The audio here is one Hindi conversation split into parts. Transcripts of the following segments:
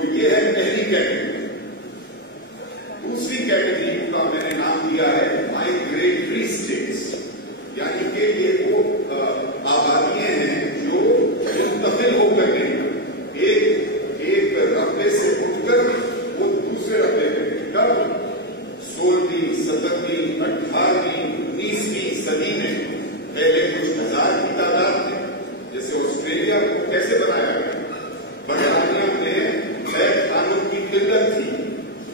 तो ये है पहली कैटेगरी। दूसरी कैटेगरी का मैंने नाम दिया है माइग्रेटरी स्टेट्स, यानी कि ये वो आबादियां हैं जो मुंतकिल होकर नहीं, एक रकबे से उठकर वो दूसरे रकबे पे कब 16वीं, 17वीं, 18वीं, 19वीं सदी में पहले कुछ हजार की तादाद में, जैसे ऑस्ट्रेलिया को कैसे बनाया गया, बरतानिया में कानून की किल्लत थी,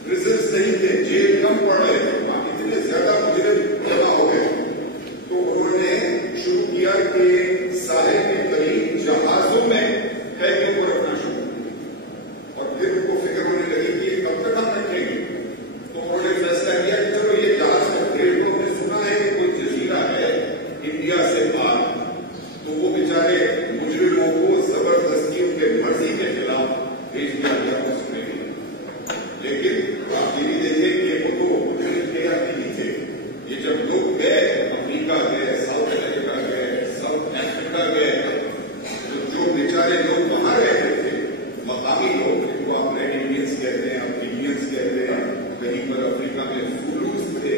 प्रिजन्स नहीं थे, जेल कम पड़ रहे थे, इतने ज्यादा मुजरिम जमा हो गए, तो उन्होंने शुरू किया कि साहिल के करीब जहाजों में कैदियों को रखना शुरू किया। और फिर उनको फिक्र होने लगी कि कब तक हम रखेंगे, तो उन्होंने फैसला किया कि चलो ये जहाज का ढेर, हमने सुना है कि कोई जजीरा है इंडिया से बाहर, तो वो बेचारे मुजरिमों को जबरदस्ती उनके मर्जी के खिलाफ भेज दिया गया ऑस्ट्रेलिया। लेकिन आप ये भी देखें कि वो तो मुजरिम तैयार नहीं थे, ये जब लोग गए, अफ्रीका गए, साउथ अमेरिका गए, साउथ अफ्रीका गए, तो जो बेचारे लोग वहां रहते थे, मकामी लोग, जिनको आप रेड इंडियंस कहते हैं, अफ्रीकियंस कहते हैं, कहीं पर अफ्रीका में फुलूस थे,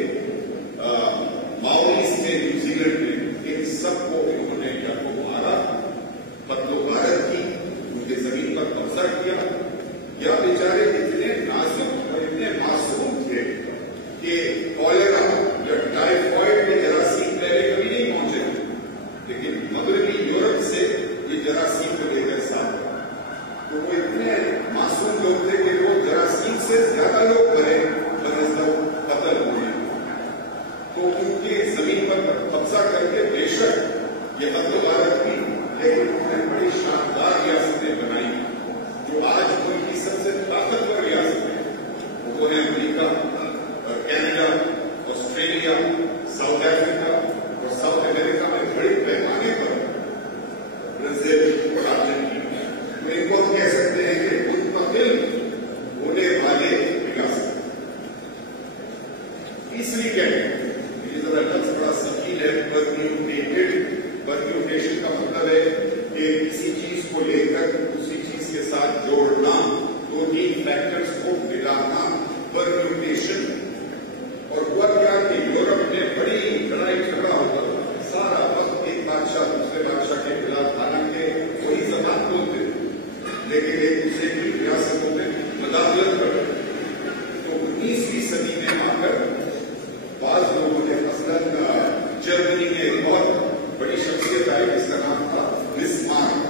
माओरीज थे, न्यूजीलैंड में, इन सबको इन्होंने या तो मारा, कत्लो-गारत की, उनके जमीन पर कब्जा किया, या बेचारे इतने नाजुक और इतने मासूम थे कि कॉलेरा या टाइफाइड के जरासीम पहले कभी नहीं पहुंचे, लेकिन मगरबी यूरोप से ये जरासीम को लेकर साथ, तो वो इतने मासूम लोग थे कि वो जरासीम से ज्यादा लोग मरे बनस्बत कत्ल हुए, तो उनकी जमीन पर कब्जा करके बेशक ये कत्ल-गारत की, लेकिन उन्होंने बड़ी शानदार रियासतें बनाई जो आज उनकी सबसे ताकतवर रियासत है। वो है America, Canada, Australia, south Africa और साउथ अमेरिका में बड़े पैमाने पर ब्राजील और अर्जेंटीना, तो इनको हम कह सकते हैं कि मुंतकिल होने वाले रियासत। तीसरी कैटेगरी, ये जरा लफ्ज बड़ा संगीन है, परम्यूटेशन का मतलब है कि किसी चीज को लेकर दूसरी चीज के साथ जोड़ना, दो तीन फैक्टर्स को मिलाना, परम्यूटेशन। और हुआ क्या कि यूरोप में बड़ी लड़ाई झगड़ा होता था, सारा वक्त एक बादशाह दूसरे बादशाह के खिलाफ, हालांकि वही जबान बोलते थे, लेकिन एक दूसरे की रियासतों में मुदाखलत कर रहे। तो 19वीं सदी में आकर बाद लोगों ने मसलन जर्मनी में एक बहुत बड़ी शख्सियत आई जिसका नाम था बिस्मार्क,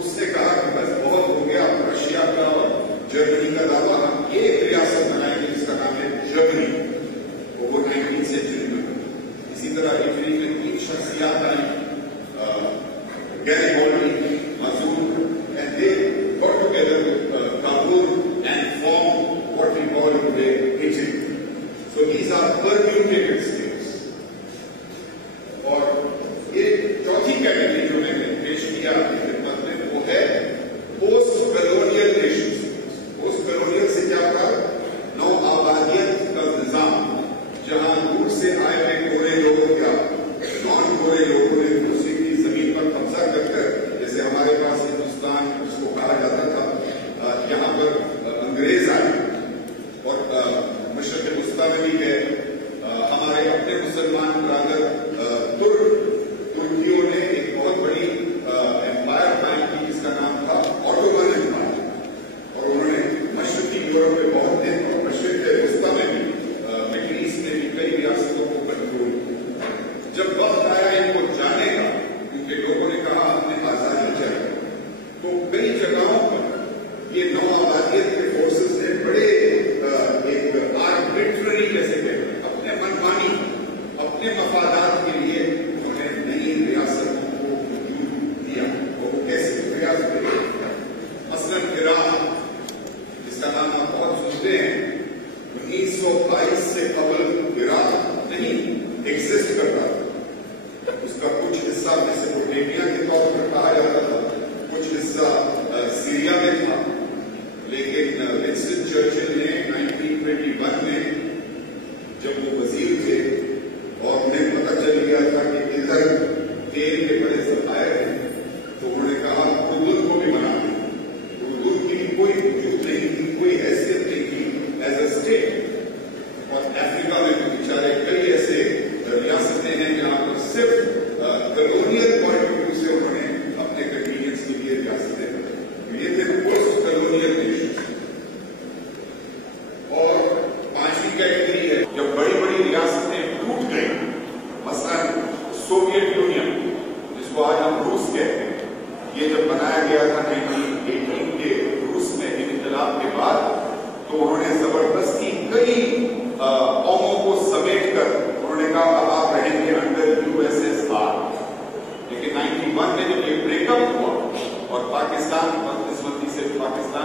उसने कहा कि बस बहुत हो गया रशिया का और जर्मनी का दावा, हम एक रियासत बनाएंगे जिसका नाम है जर्मनी, तो वो 19वीं सेंचुरी में। इसी तरह इटली में 3 शख्सियात आई, Garibaldi, Mazzini, and they got together with Cavour and form what we call today Egypt. So these are permutated states.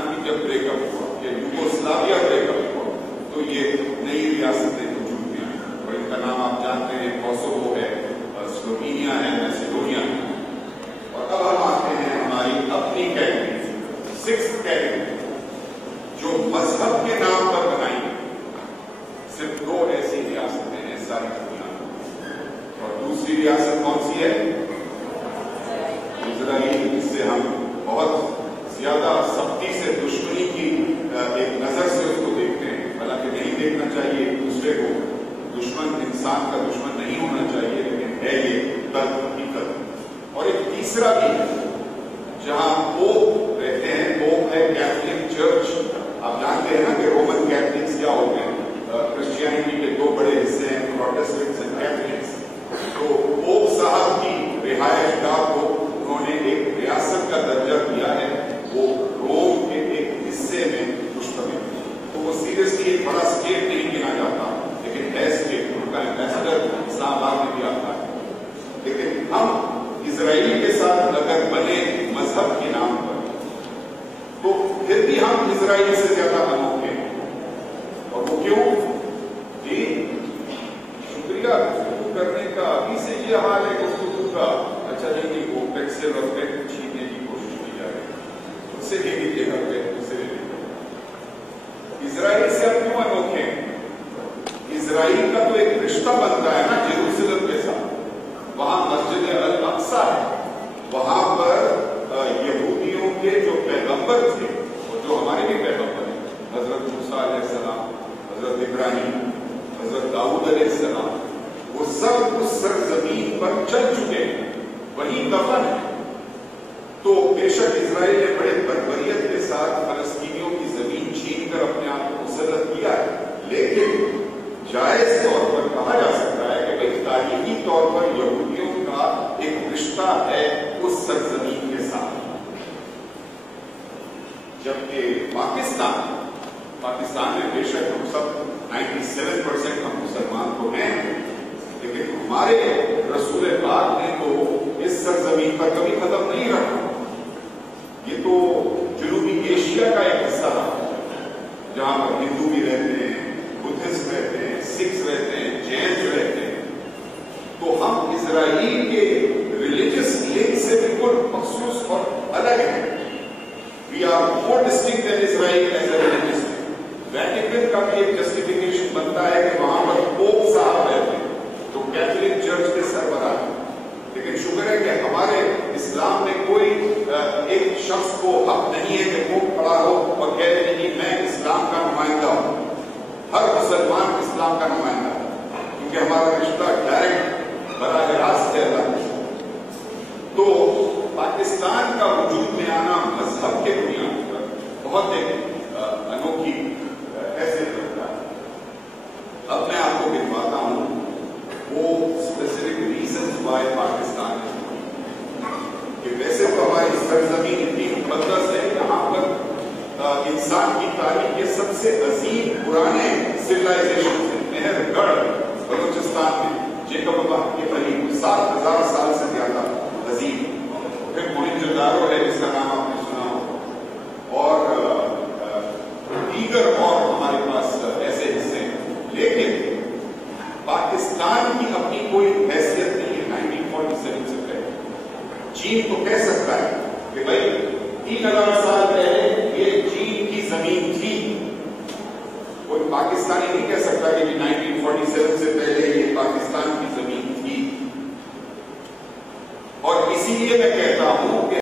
की जब ब्रेकअप हुआ या यूगोस्लाविया ब्रेकअप हुआ तो ये नई रियासतें वजूद में आई और इनका नाम आप जानते हैं, कोसोवो है, स्लोवेनिया है, मैसेडोनिया है। और अब हम आते हैं हमारी अपनी कैटेगरी, सिक्स्थ कैटेगरी, जो मजहब के नाम पर बनाई। सिर्फ 2 ऐसी रियासतें हैं सारी दुनिया में। और दूसरी रियासत कौन सी है? इजराइल, जिससे हम बहुत ज्यादा सख्ती से दुश्मनी की एक नजर से उसको देखते हैं। हालांकि नहीं देखना चाहिए एक दूसरे को, दुश्मन इंसान का दुश्मन नहीं होना चाहिए, लेकिन है ये तर्क हकीकत। और एक तीसरा भी है जहां पोप रहते हैं, पोप है कैथोलिक चर्च। आप जानते हैं ना कि रोमन कैथलिक्स क्या होते हैं, क्रिश्चियनिटी के 2 बड़े हिस्से हैं, प्रोटेस्टेंट्स एंड कैथलिक्स। तो पोप साहब की रिहायशगाह को उन्होंने एक रियासत का दर्जा दिया है, वो रोम के एक हिस्से में मुश्तमिल। तो वो सीरियसली एक बड़ा स्टेट नहीं गिना जाता, लेकिन है स्टेट। उनका एम्बेसडर इस्लामाबाद में भी आता है। लेकिन हम इजराइल के साथ अगर बने मजहब के नाम पर, तो फिर भी हम इजराइल से ज्यादा अनोखे हैं। और वो क्यों? जी शुक्रिया करने का अभी से ये हाल है गुफ्तगू का। अच्छा नहीं, वो पेंसिल और पेन छीनने की कोशिश की जा रही है, उससे ले लीजिएगा पेन, उससे ले लीजिएगा। इजराइल से हम क्यों अनोखे हैं? इजराइल का तो एक रिश्ता बनता है ना जेरूसलम के साथ। वहां मस्जिद अल अक्सा है, वहां पर यहूदियों के जो पैगंबर थे और जो हमारे भी पैगंबर हैं, हजरत मूसा अलैहिस्सलाम, हजरत इब्राहिम, हजरत दाऊद अलैहिस्सलाम, वो सब उस सरजमीन पर चल चुके हैं, वहीं दफन है। तो बेशक इजराइल ने बड़े बर्बरियत के साथ फलस्तीनियों की जमीन छीनकर अपने आप को मुसल्लत किया है, लेकिन जायज तौर पर कहा जा सकता है कि भाई तारीखी तौर पर यहूदियों का एक रिश्ता है उस सरजमीन के साथ। जबकि पाकिस्तान में बेशक हम सब 97% हम मुसलमान तो हैं, लेकिन हमारे रसूल पाक ने तो इस सरजमीन पर कभी कदम नहीं रखा। ये तो जनूबी एशिया का एक हिस्सा है जहां पर हिंदू भी रहते हैं, बुद्धिस्ट रहते हैं, सिख्स रहते हैं, जैन रहते हैं। तो हम इजराइल के रिलीजियस लिंक से बिल्कुल मखसूस और अलग हैं। We are more distinct than Israel as a religious. Vatican का भी एक जस्टिफिकेशन बनता है कि वहां पर पोप साहब रहते हैं तो कैथोलिक चर्च के सरबराह हैं। लेकिन शुक्र है कि हमारे इस्लाम में कोई एक शख्स को हक नहीं है कि पोप खड़ा हो और कह रहे हैं कि मैं इस्लाम का नुमाइंदा हूं। हर मुसलमान इस्लाम का नुमाइंदा है, क्योंकि हमारा रिश्ता डायरेक्ट बराह रास्त है अल्लाह से। तो पाकिस्तान का वजूद में आना मजहब के बुनियाद पर बहुत एक अनोखी हैसियत रखता है। अब मैं आपको गिनवाता हूं वो स्पेसिफिक रीजंस वाई पाकिस्तान है। कि वैसे तो हमारी सरजमीन इतनी मुकद्दस है, यहाँ पर इंसान की तारीख के सबसे अजीम पुराने सिविलाइजेशन है। मेहरगढ़ बलूचिस्तान में जेकब के बनी 7000 साल से ज्यादा अजीम। फिर मोहनजोदारो है जिसका नाम आपने सुना हो, और दीगर और हमारे पास ऐसे हिस्से हैं। लेकिन पाकिस्तान की अपनी कोई हैसियत नहीं है 1947 से पहले। चीन तो कह सकता है कि भाई 3000 साल पहले ये चीन की जमीन थी। कोई पाकिस्तानी नहीं कह सकता कि 1947 से पहले ये पाकिस्तान की जमीन थी। और इसीलिए मैं कहता हूं कि